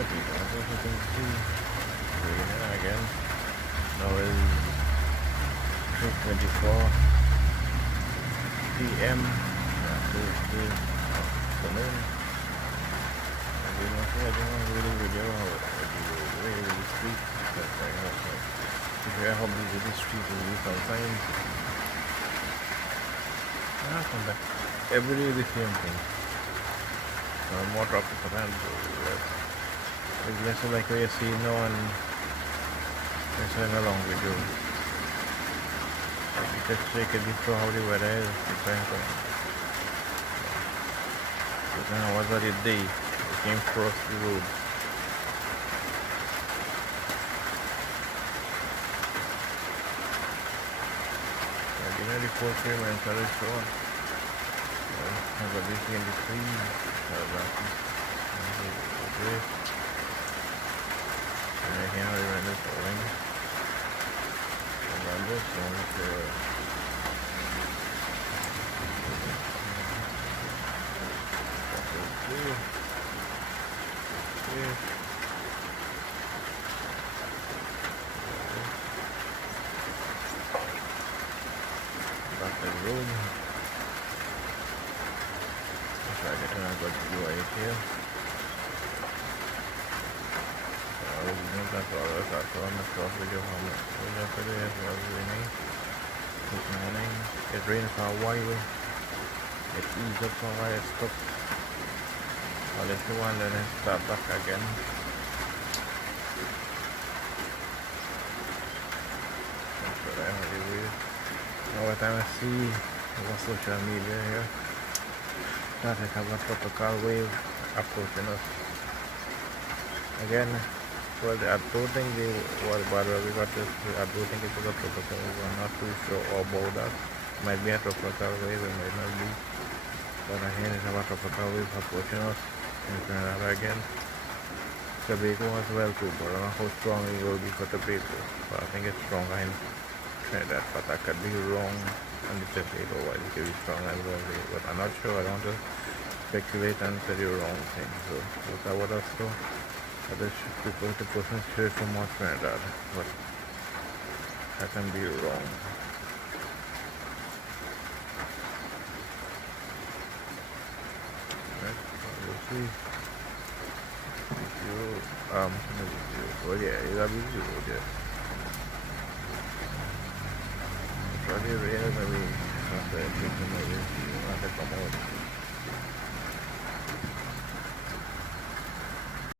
there, people. As you can see, we're again. Now it's 3:24 p.m. Tuesday afternoon. And you know, I don't want to really video really street because I have how busy the street will be sometimes. I'll come back. Every day the same thing. More traffic around. It's less like what you see now and it's going along with you. Just take a deep throw how the weather is. Because now was the day we came across the road. You know the 4 minutes are short. Have a bit in between. And I can't remember this going. And I'm just going to back to the room. Try to get a good view right here. That's all I got on the cross video from yesterday. It was really nice. This morning it rained for a while. It eased up for a while. It stopped. A little one, then it started back again. That's what I already waited. Now what I see over social media here, that it have a tropical wave approaching us. Again, well, I don't think they were bad we got this. I don't think it was a tropical wave. I'm not too sure about that. Might be a tropical wave, it might not be. But I hear it have a tropical wave approaching us in Canada again. Tobago as well too, but I don't know how strong it will be for Tobago. But I think it's stronger in Trinidad, but I could be wrong on the Tobago why it could be strong as well. But I'm not sure. I don't want to speculate and say the wrong thing. So that's what I saw. Other people to person straight from North Trinidad, but I can be wrong. Right, we'll see. Oh yeah, you got me zero there. Probably rain maybe after taking maybe after come out.